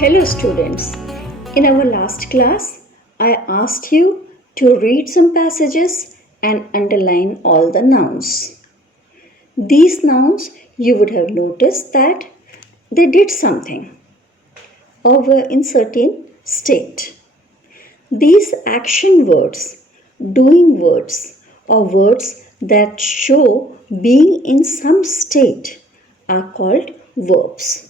Hello students, in our last class I asked you to read some passages and underline all the nouns. These nouns you would have noticed that they did something or were in certain state. These action words, doing words or words that show being in some state are called verbs.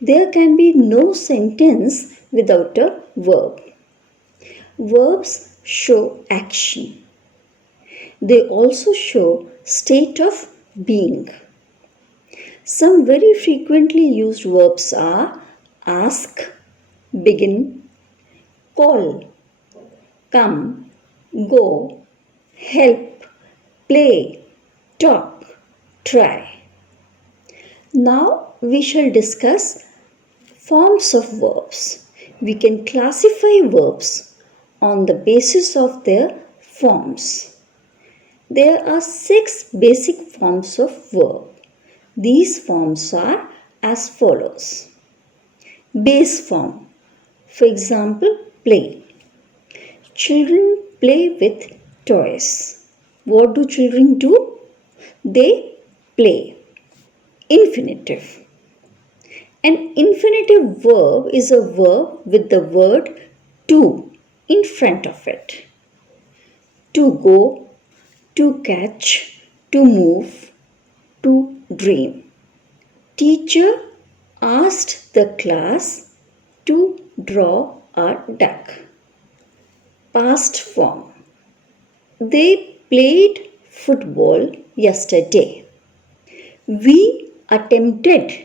There can be no sentence without a verb. Verbs show action. They also show state of being. Some very frequently used verbs are ask, begin, call, come, go, help, play, talk, try. Now we shall discuss forms of verbs. We can classify verbs on the basis of their forms. There are 6 basic forms of verb. These forms are as follows. Base form. For example, play. Children play with toys. What do children do? They play. Infinitive. An infinitive verb is a verb with the word to in front of it. To go, to catch, to move, to dream. Teacher asked the class to draw a duck. Past form. They played football yesterday. We attempted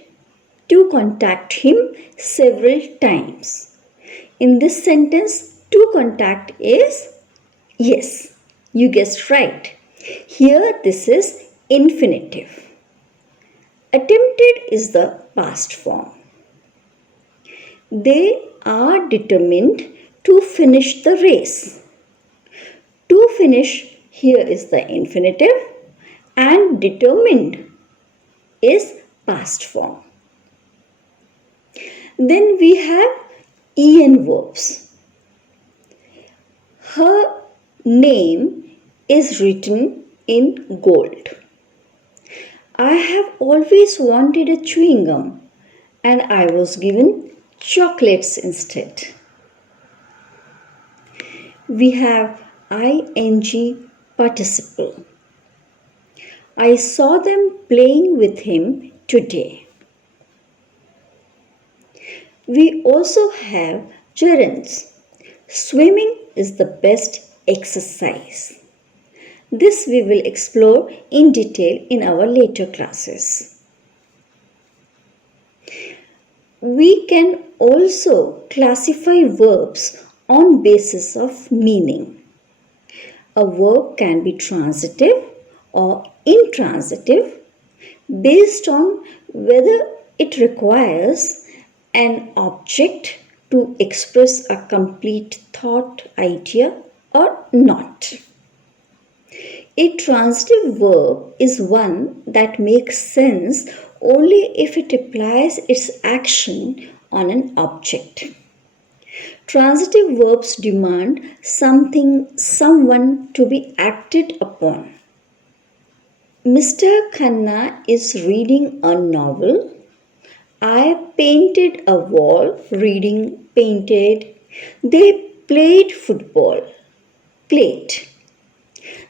to contact him several times. In this sentence, to contact is yes, you guessed right. Here this is infinitive. Attempted is the past form. They are determined to finish the race. To finish here is the infinitive and determined is past form. Then we have en verbs. Her name is written in gold. I have always wanted a chewing gum and I was given chocolates instead. We have ing participle. I saw them playing with him today. We also have gerunds. Swimming is the best exercise. This we will explore in detail in our later classes. We can also classify verbs on basis of meaning. A verb can be transitive or intransitive based on whether it requires an object to express a complete thought, idea or not. A transitive verb is one that makes sense only if it applies its action on an object. Transitive verbs demand someone to be acted upon. Mr. Khanna is reading a novel. I painted a wall, reading, painted. They played football, played.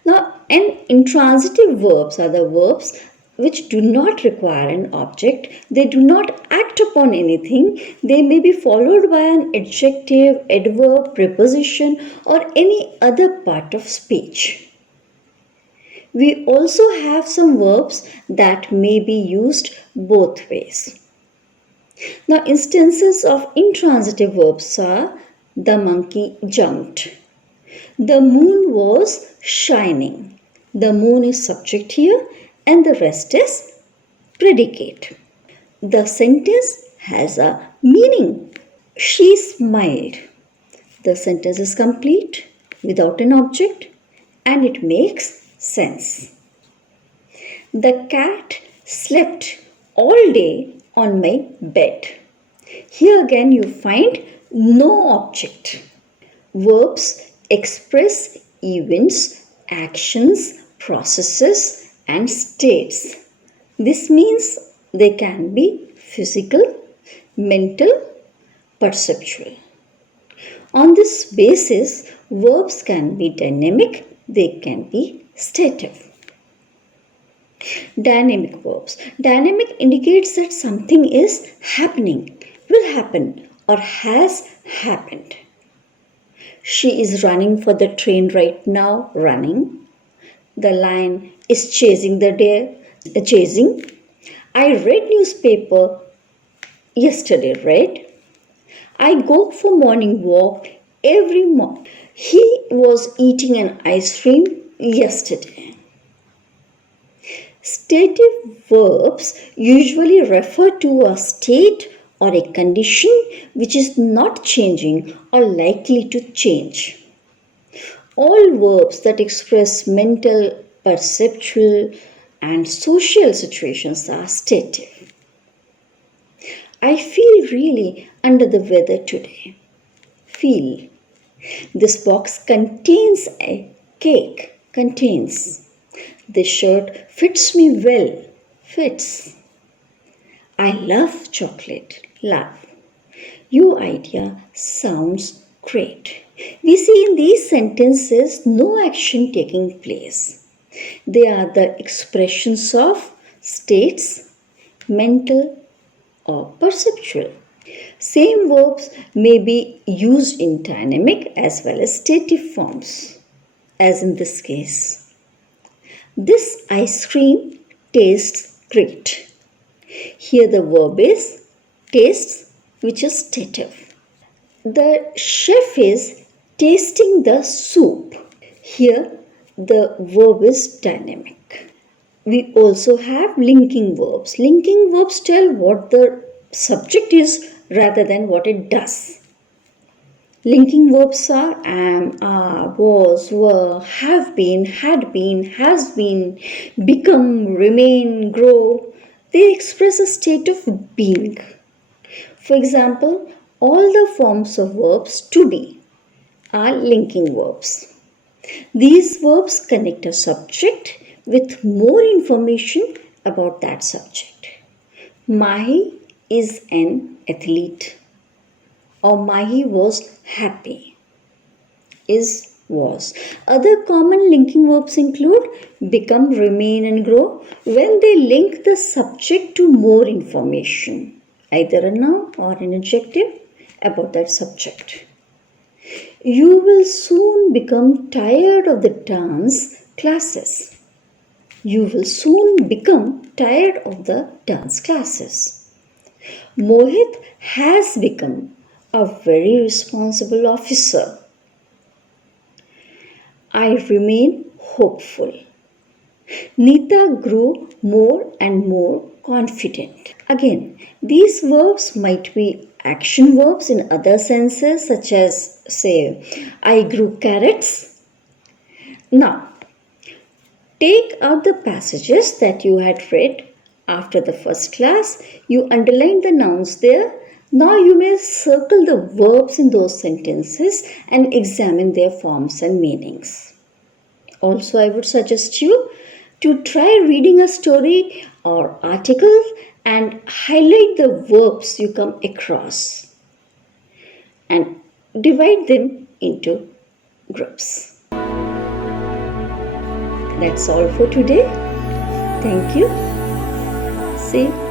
Now, intransitive verbs are the verbs which do not require an object. They do not act upon anything. They may be followed by an adjective, adverb, preposition or any other part of speech. We also have some verbs that may be used both ways. Now, instances of intransitive verbs are the monkey jumped. The moon was shining. The moon is subject here and the rest is predicate. The sentence has a meaning. She smiled. The sentence is complete without an object and it makes sense. The cat slept all day on my bed. Here again you find no object. Verbs express events, actions, processes, and states. This means they can be physical, mental, perceptual. On this basis, verbs can be dynamic, they can be stative. Dynamic verbs. Dynamic indicates that something is happening, will happen, or has happened. She is running for the train right now, running. The lion is chasing the deer, chasing. I read newspaper yesterday, read. I go for morning walk every morning. He was eating an ice cream yesterday. Stative verbs usually refer to a state or a condition which is not changing or likely to change. All verbs that express mental, perceptual, and social situations are stative. I feel really under the weather today. Feel. This box contains a cake. Contains. This shirt fits me well. Fits. I love chocolate. Love. Your idea sounds great. We see in these sentences no action taking place. They are the expressions of states, mental or perceptual. Same verbs may be used in dynamic as well as stative forms, as in this case. This ice cream tastes great. Here the verb is tastes, which is stative. The chef is tasting the soup. Here the verb is dynamic. We also have linking verbs. Linking verbs tell what the subject is rather than what it does. Linking verbs are am, are, was, were, have been, had been, has been, become, remain, grow. They express a state of being. For example, all the forms of verbs to be are linking verbs. These verbs connect a subject with more information about that subject. Mahi is an athlete, or Mahi was happy. Is, was. Other common linking verbs include become, remain, and grow when they link the subject to more information, either a noun or an adjective about that subject. You will soon become tired of the dance classes. You will soon become tired of the dance classes. Mohit has become a very responsible officer. I remain hopeful. Nita grew more and more confident. Again, these verbs might be action verbs in other senses, such as, say, I grew carrots. Now, take out the passages that you had read after the first class. You underline the nouns there. Now you may circle the verbs in those sentences and examine their forms and meanings. Also, I would suggest you to try reading a story or article and highlight the verbs you come across and divide them into groups. That's all for today. Thank you. See you.